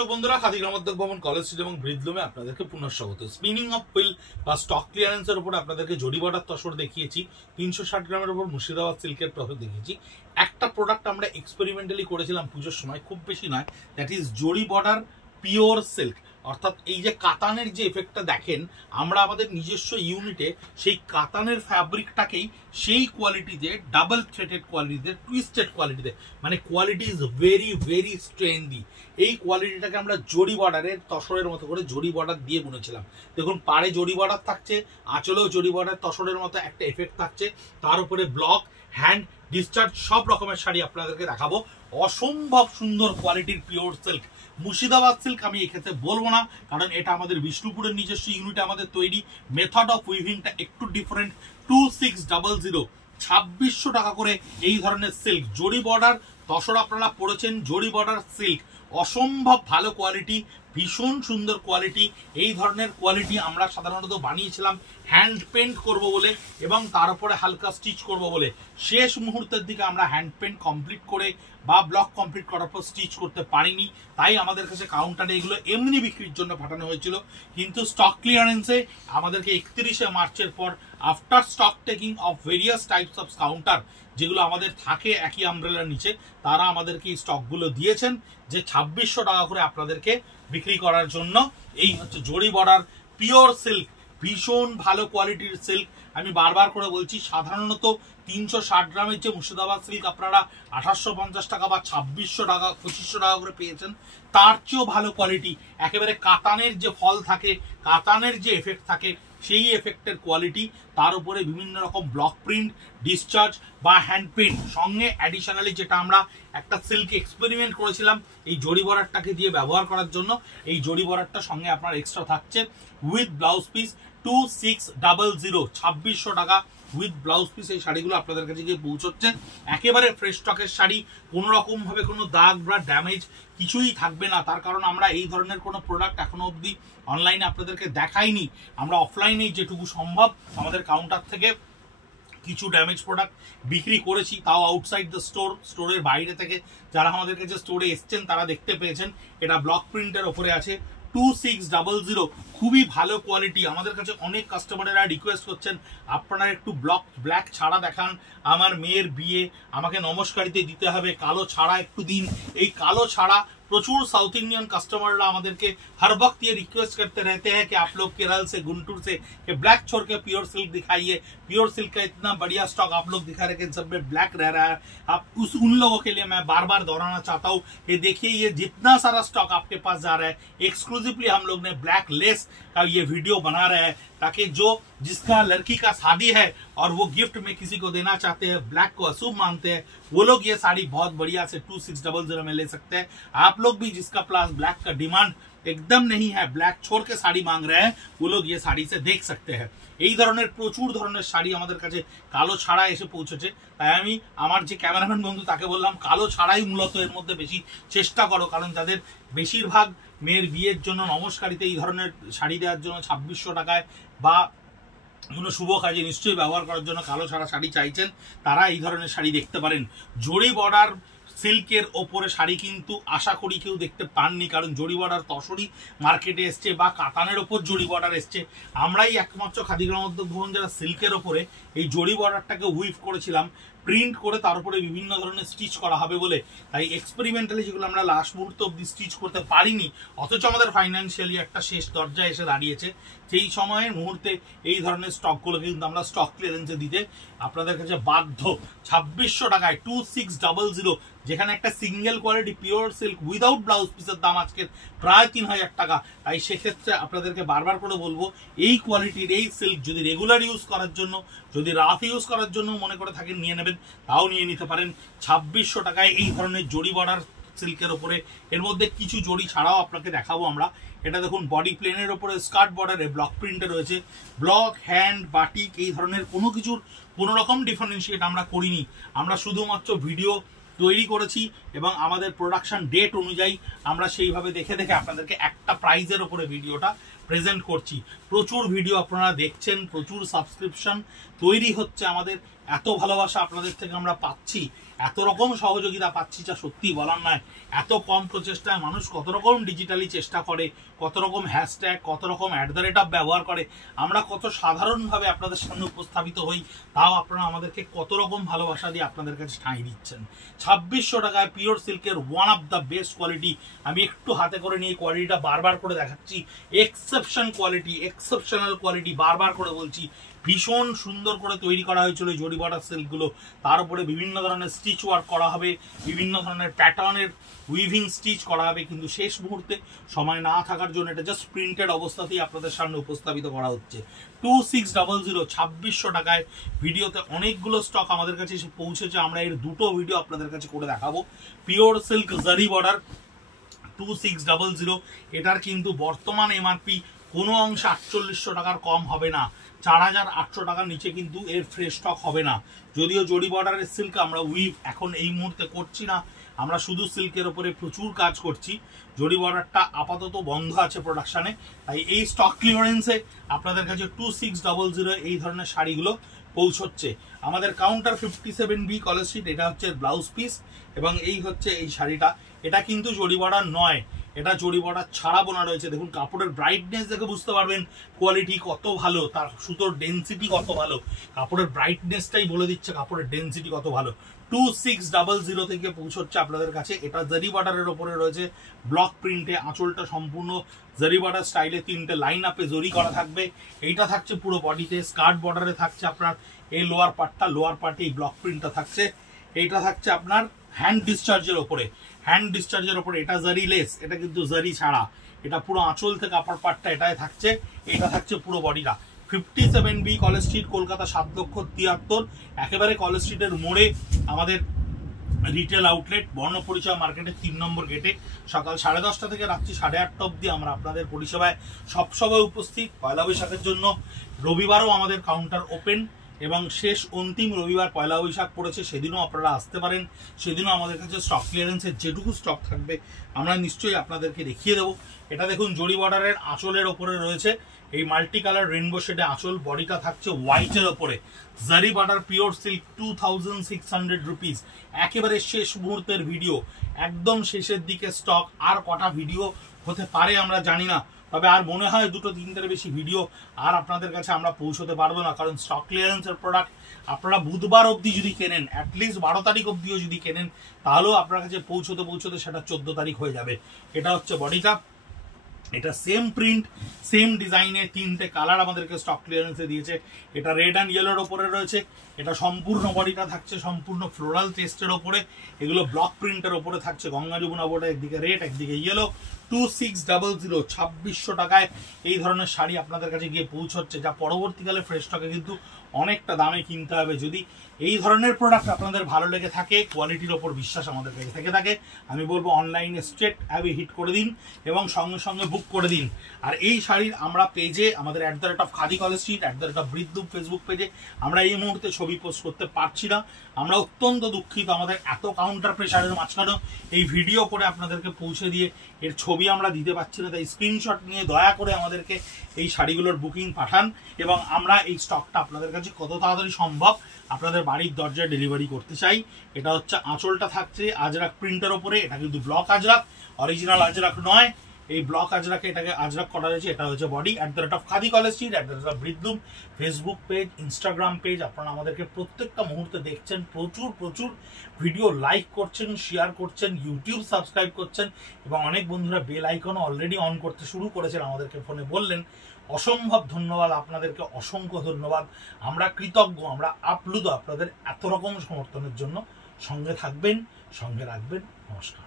দর্শক বন্ধুরা, খাদি গ্রামোদ্যোগ ভবন কলেজ স্ট্রিট এবং ব্রিজলুমে আপনাদেরকে পুনঃস্বাগত। স্পিনিং অফ হুইল বা স্টক ক্লিয়ারেন্সের উপর আপনাদেরকে জরি বর্ডার তসর দেখিয়েছি, 360 গ্রামের উপর মুর্শিদাবাদ সিল্কের তসর দেখিয়েছি। একটা প্রোডাক্ট আমরা এক্সপেরিমেন্টালি করেছিলাম পুজোর সময়, খুব বেশি নয়, দ্যাট ইজ জরি বর্ডার পিওর সিল্ক। অর্থাৎ এই যে কাতানের যে এফেক্টটা দেখেন, আমরা আমাদের নিজস্ব ইউনিটে সেই কাতানের ফ্যাব্রিকটাকেই সেই কোয়ালিটিতে, ডাবল থ্রেডেড কোয়ালিটিতে, টুইস্টেড কোয়ালিটিতে, মানে কোয়ালিটি ইজ ভেরি ভেরি স্ট্রেন্দি। এই কোয়ালিটিটাকে আমরা জরি বর্ডারের তসরের মতো করে জরি বর্ডার দিয়ে বুনেছিলাম। দেখুন, পাড়ে জরি বর্ডার থাকছে, আঁচলেও জরি বর্ডার তসরের মতো একটা এফেক্ট থাকছে, তার উপরে ব্লক, হ্যান্ড, ডিসচার্জ সব রকমের শাড়ি আপনাদেরকে দেখাবো। অসম্ভব সুন্দর কোয়ালিটির পিওর সিল্ক। মুর্শিদাবাদ সিল্ক আমি এক্ষেত্রে বলবো না, কারণ এটা আমাদের বিষ্ণুপুরের নিজস্ব ইউনিটে আমাদের তৈরি। মেথড অফ উইভিংটা একটু ডিফারেন্ট। 2600 2600 টাকা করে এই ধরনের সিল্ক জরি বর্ডার তসর আপনারা পড়েছেন। জরি বর্ডার সিল্ক অসম্ভব ভালো কোয়ালিটি, ভীষণ সুন্দর কোয়ালিটি। এই ধরনের কোয়ালিটি আমরা সাধারণত বানিয়েছিলাম হ্যান্ড পেন্ট করব বলে এবং তার উপরে হালকা স্টিচ করব বলে। শেষ মুহূর্তের দিকে আমরা হ্যান্ড পেন্ট কমপ্লিট করে বা ব্লক কমপ্লিট করার পর স্টিচ করতে পারিনি, তাই আমাদের কাছে কাউন্টারে এগুলো এমনি বিক্রির জন্য পাঠানো হয়েছিল। কিন্তু স্টক ক্লিয়ারেন্সে আমাদেরকে 31শে মার্চের পর, after stock taking off various types of counter যেগুলো আমাদের থাকে একই আমব্রেলার নিচে, তারা আমাদেরকে এই স্টকগুলো দিয়েছেন যে 2600 টাকা করে আপনাদেরকে বিক্রি করার জন্য। এই হচ্ছে জরি বর্ডার পিওর সিল্ক, ভীষণ ভালো কোয়ালিটির সিল্ক। আমি বারবার করে বলছি, সাধারণত 360 গ্রামের যে মুর্শিদাবাদ সিল্ক আপনারা 1850 টাকা বা 2600 টাকা 2500 টাকা করে পেয়েছেন, তার চেয়েও ভালো কোয়ালিটি। একেবারে কাতানের যে ফল থাকে, কাতানের যে এফেক্ট থাকে, সেই এফেক্টের কোয়ালিটি, তার উপরে বিভিন্ন রকম ব্লক প্রিন্ট, ডিসচার্জ বা হ্যান্ড প্রিন্ট, সঙ্গে অ্যাডিশনালি যেটা আমরা একটা সিল্ক এক্সপেরিমেন্ট করেছিলাম এই জরি বর্ডারটাকে দিয়ে ব্যবহার করার জন্য, এই জরি বর্ডারটা সঙ্গে আপনার এক্সট্রা থাকছে উইথ ব্লাউজ পিস। 2600 2600 টাকা উইথ ব্লাউজ পিস এই শাড়িগুলো আপনাদের কাছে গিয়ে পৌঁছচ্ছে। একেবারে ফ্রেশ স্টকের শাড়ি, কোনো রকম ভাবে কোনো দাগ বা ড্যামেজ কিছুই থাকবে না। তার কারণ আমরা এই ধরনের কোনো প্রোডাক্ট এখনো অবধি অনলাইনে আপনাদেরকে দেখাইনি। আমরা অফলাইনে যেটুকু সম্ভব আমাদের কাউন্টার থেকে কিছু ড্যামেজ প্রোডাক্ট বিক্রি করেছি, তাও আউটসাইড দ্য স্টোর, স্টোরের বাইরে থেকে যারা আমাদের কাছে স্টোরে এসছেন তারা দেখতে পেয়েছেন। এটা ব্লক প্রিন্টের ওপরে আছে। 2600 খুবই ভালো কোয়ালিটি। আমাদের কাছে অনেক কাস্টমারেরা রিকোয়েস্ট করছেন আপনারা একটু ব্ল্যাক ছাড়া দেখান, আমার মেয়ের বিয়ে, আমাকে নমস্কারিতে দিতে হবে, কালো ছাড়া একটু দিন। এই কালো ছাড়া प्रचुर साउथ इंडियन कस्टमर हर वक्त ये रिक्वेस्ट करते रहते हैं कि आप लोग केरल से, गुंटूर से कि ब्लैक छोड़ के प्योर सिल्क दिखाइए। प्योर सिल्क का इतना बढ़िया स्टॉक आप लोग दिखा रहे हैं, सब में ब्लैक रह रहा है। आप उन लोगों के लिए मैं बार बार दोहराना चाहता हूँ कि देखिए ये जितना सारा स्टॉक आपके पास जा रहा है, एक्सक्लूसिवली हम लोग ने ब्लैक लेस का ये वीडियो बना रहे हैं, ताकि जो जिसका लड़की का शादी है और वो गिफ्ट में किसी को देना चाहते हैं, ब्लैक को अशुभ मानते हैं, वो लोग ये साड़ी बहुत बढ़िया से 2600 में ले सकते हैं। आप लोग भी जिसका प्लस ब्लैक का डिमांड एकदम नहीं है, ब्लैक छोड़ के शाड़ी मांग रहे हैं, वो लोग ये शाड़ी से देख सकते हैं। এই ধরনের প্রচুর ধরনের শাড়ি আমাদের কাছে কালো ছাড়া এসে পৌঁছেছে। তাই আমি আমার যে ক্যামেরাম্যান বন্ধু তাকে বললাম কালো ছাড়াই মূলত এর মধ্যে বেশি চেষ্টা করো, কারণ যাদের বেশিরভাগ মেয়ের বিয়ের জন্য নমস্কারিতে এই ধরনের শাড়ি দেওয়ার জন্য 2600 টাকায় বা কোনো শুভ কাজে নিশ্চয়ই ব্যবহার করার জন্য কালো ছাড়া শাড়ি চাইছেন, তারা এই ধরনের শাড়ি দেখতে পারেন। জরি বর্ডার সিল্কের ওপরে শাড়ি কিন্তু আশা করি কেউ দেখতে পাননি, কারণ জরি বর্ডার তসরই মার্কেটে এসছে বা কাতানের ওপর জরি বর্ডার এসছে। আমরাই একমাত্র খাদি গ্রামোদ্যোগ ভবন যারা সিল্কের ওপরে এই জরি বর্ডারটাকে উইভ করেছিলাম, প্রিন্ট করে তার উপরে বিভিন্ন ধরনের স্টিচ করা হবে বলে। তাই এক্সপেরিমেন্টালি যেগুলো আমরা লাস্ট মুহূর্ত অব্দি স্টিচ করতে পারিনি, অথচ আমাদের ফাইন্যান্সিয়ালি একটা শেষ দরজায় এসে দাঁড়িয়েছে, সেই সময়ের মুহূর্তে এই ধরনের স্টকগুলো কিন্তু আমরা স্টক ক্লিয়ারেন্সে দিতে আপনাদের কাছে বাধ্য। 2600 টাকায় 2600, যেখানে একটা single quality pure silk without blouse পিসের দাম আজকে প্রায় 3000 টাকা। তাই সেক্ষেত্রে আপনাদেরকে বারবার করে বলবো, এই কোয়ালিটির এই সিল্ক যদি রেগুলার ইউজ করার জন্য, যদি রাফ ইউজ করার জন্য মনে করে থাকেন নিয়ে নেবেন, তাও নিয়ে নিতে পারেন। 2600 টাকায় এই ধরনের জরি বর্ডার সিল্কের ওপরে, এর মধ্যে কিছু জরি ছাড়াও আপনাকে দেখাবো আমরা। এটা দেখুন বডি প্লেনের ওপরে স্কার্ট বর্ডারে ব্লক প্রিন্টে রয়েছে। ব্লক, হ্যান্ড, বাটিক এই ধরনের কোনো কিছুর কোনো রকম ডিফারেন্সিয়েট আমরা করিনি। আমরা শুধুমাত্র ভিডিও তৈরি করেছি এবং আমাদের প্রোডাকশন ডেট অনুযায়ী আমরা সেইভাবে দেখে দেখে আপনাদেরকে একটা প্রাইজের ওপরে ভিডিওটা প্রেজেন্ট করছি। প্রচুর ভিডিও আপনারা দেখছেন, প্রচুর সাবস্ক্রিপশন তৈরি হচ্ছে আমাদের। এত ভালোবাসা আপনাদের থেকে আমরা পাচ্ছি, এত রকম সহযোগিতা পাচ্ছি, যা সত্যি বলার নয়। এত কম প্রচেষ্টায় মানুষ কত রকম ডিজিটালি চেষ্টা করে, কত রকম হ্যাশট্যাগ, কত রকম @ ব্যবহার করে, আমরা কত সাধারণভাবে আপনাদের সামনে উপস্থাপিত হই, তাও আপনারা আমাদেরকে কত রকম ভালোবাসা দিয়ে আপনাদের কাছে ঠাঁই দিচ্ছেন। 2600 টাকায় পিওর সিল্কের one of the best quality. আমি একটু হাতে করে নিয়ে কোয়ালিটিটা বারবার করে দেখাচ্ছি। এক্সেপশন কোয়ালিটি, এক্সেপশনাল কোয়ালিটি, বারবার করে বলছি। ভীষণ সুন্দর করে তৈরি করা হয়েছিল জরি বর্ডার সিল্কগুলো। তার উপরে বিভিন্ন ধরনের স্টিচ ওয়ার্ক করা হবে, বিভিন্ন ধরনের প্যাটার্নের উইভিং স্টিচ করা হবে, কিন্তু শেষ মুহূর্তে সময় না থাকার জন্য এটা জাস্ট প্রিন্টেড অবস্থাতেই আপনাদের সামনে উপস্থাপিত করা হচ্ছে। 2600 2600 টাকায়। ভিডিওতে অনেকগুলো স্টক আমাদের কাছে এসে পৌঁছেছে, আমরা এর দুটো ভিডিও আপনাদের কাছে করে দেখাবো। পিওর সিল্ক জারি বর্ডার 2600, এটার কিন্তু বর্তমান এমআরপি কোনো অংশে 4800 টাকার কম হবে না। 4800 টাকার নিচে কিন্তু এর ফ্রেশ স্টক হবে না। যদিও জরি বর্ডারের সিল্ক আমরা উইভ এখন এই মুহূর্তে করছি না, আমরা শুধু সিল্কের ওপরে প্রচুর কাজ করছি। জরি বর্ডারটা আপাতত বন্ধ আছে প্রোডাকশানে, তাই এই স্টক ক্লিয়ারেন্সে আপনাদের কাছে 2600 এই ধরনের শাড়িগুলো পৌঁছচ্ছে। আমাদের কাউন্টার 57B কলেজ স্ট্রিট, এটা হচ্ছে ব্লাউজ পিস, এবং এই হচ্ছে এই শাড়িটা। এটা কিন্তু জরি বর্ডার নয়, এটা জরি বর্ডার ছাড়া বোনা রয়েছে। দেখুন কাপড়ের ব্রাইটনেস দেখে বুঝতে পারবেন কোয়ালিটি কত ভালো, তার সুতোর ডেন্সিটি কত ভালো। কাপড়ের ব্রাইটনেসটাই বলে দিচ্ছে কাপড়ের ডেন্সিটি কত ভালো। 2600 থেকে পৌঁছচ্ছে আপনাদের কাছে। এটা জারি বর্ডারের ওপরে রয়েছে ব্লক প্রিন্টে, আঁচলটা সম্পূর্ণ জারি বর্ডার স্টাইলে 3টে লাইন আপে জরি করা থাকবে। এইটা থাকছে পুরো বডিতে। স্কার্ট বর্ডারে থাকছে আপনার এই লোয়ার পার্টটা, লোয়ার পার্টে এই ব্লক প্রিন্টটা থাকছে। এইটা থাকছে আপনার হ্যান্ড ডিসচার্জের ওপরে, হ্যান্ড ডিসচার্জের ওপরে। এটা জারি লেস, এটা কিন্তু জারি ছাড়া। এটা পুরো আঁচল থেকে আপার পার্টটা এটাই থাকছে, এটা থাকছে পুরো বডিটা। 57B college street, Kolkata 7,73,000। একেবারে কলেজ স্ট্রিটের মোড়ে আমাদের রিটেল আউটলেট, বর্ণপরিচয় মার্কেটের 3 নম্বর গেটে। সকাল 10:30 থেকে রাত্রি 8:30 অবধি আমরা আপনাদের পরিষেবায় সবসময় উপস্থিত। পয়লা বৈশাখের জন্য রবিবারও আমাদের কাউন্টার ওপেন, এবং শেষ অন্তিম রবিবার পয়লা বৈশাখ পড়েছে, সেদিনও আপনারা আসতে পারেন। সেদিনও আমাদের কাছে স্টক ক্লিয়ারেন্সের যেটুকু স্টক থাকবে আমরা নিশ্চয়ই আপনাদেরকে দেখিয়ে দেবো। এটা দেখুন জরি বর্ডারের আঁচলের ওপরে রয়েছে এই মাল্টি কালার রেনবো শেডে আঁচল, বডিটা থাকছে হোয়াইটের ওপরে। জারি বর্ডার পিওর সিল্ক 2600 রুপিস। একেবারে শেষ মুহূর্তের ভিডিও, একদম শেষের দিকে স্টক। আর কটা ভিডিও হতে পারে আমরা জানি না, তবে আর মনে হয় 2-3টের বেশি ভিডিও আর আপনাদের কাছে আমরা পৌঁছতে পারবো না, কারণ স্টক ক্লিয়ারেন্সের প্রোডাক্ট আপনারা বুধবার অবধি যদি কেনেন, অ্যাটলিস্ট 12 তারিখ অবধিও যদি কেনেন, তাহলেও আপনার কাছে পৌঁছতে সেটা 14 তারিখ হয়ে যাবে। এটা হচ্ছে বডিটা, এটা সেম প্রিন্ট সেম ডিজাইনে 3টে কালার আমাদেরকে স্টক ক্লিয়ারেন্সে দিয়েছে। এটা রেড অ্যান্ড ইয়েলোর ওপরে রয়েছে। এটা সম্পূর্ণ বডিটা থাকছে সম্পূর্ণ ফ্লোরাল টেস্টের ওপরে। এগুলো ব্লক প্রিন্টের ওপরে থাকছে গঙ্গা যমুনা বোর্ডে, একদিকে রেড একদিকে ইয়েলো। 2600 2600 টাকায় এই ধরনের শাড়ি আপনাদের কাছে গিয়ে পৌঁছচ্ছে, যা পরবর্তীকালে ফ্রেশ স্টকে কিন্তু অনেকটা দামে কিনতে হবে। যদি এই ধরনের প্রোডাক্ট আপনাদের ভালো লেগে থাকে, কোয়ালিটির ওপর বিশ্বাস আমাদের কাছে থেকে থাকে, আমি বলবো অনলাইনে স্ট্রেট অ্যাবে হিট করে দিন এবং সঙ্গে সঙ্গে বুক করে দিন। আর এই শাড়ির আমরা পেজে, আমাদের @খাদি কলেজ স্ট্রিট, @বৃদ্ধুপ ফেসবুক পেজে আমরা এই মুহূর্তে ছবি পোস্ট করতে পারছি না। আমরা অত্যন্ত দুঃখিত, আমাদের এত কাউন্টার প্রেশারের মাঝখানেও এই ভিডিও করে আপনাদেরকে পৌঁছে দিয়ে এর ছবি আমরা দিতে পারছি না। তাই স্ক্রিনশট নিয়ে দয়া করে আমাদেরকে এই শাড়িগুলোর বুকিং পাঠান, এবং আমরা এই স্টকটা আপনাদের কাছে কত তাড়াতাড়ি সম্ভব আপনাদের বাড়ির দরজায় ডেলিভারি করতে চাই। এটা হচ্ছে আঁচলটা থাকছে আজরাক প্রিন্টের ওপরে। এটা কিন্তু ব্লক আজরাক, অরিজিনাল আজরাক নয়। এই ব্লক আজরাকে এটাকে আজরাক করা হয়েছে। এটা হচ্ছে বডি। @খাদি কলেজ স্ট্রিট, @বৃদ্ধুপ ফেসবুক পেজ, ইনস্টাগ্রাম পেজ। আপনারা আমাদেরকে প্রত্যেকটা মুহূর্তে দেখছেন, প্রচুর ভিডিও লাইক করছেন, শেয়ার করছেন, ইউটিউব সাবস্ক্রাইব করছেন, এবং অনেক বন্ধুরা বেল আইকনও অলরেডি অন করতে শুরু করেছেন, আমাদেরকে ফোনে বললেন। অসম্ভব ধন্যবাদ আপনাদেরকে, অসংখ্য ধন্যবাদ। আমরা কৃতজ্ঞ, আমরা আপ্লুত আপনাদের এত রকম সমর্থনের জন্য। সঙ্গে থাকবেন, সঙ্গে রাখবেন। নমস্কার।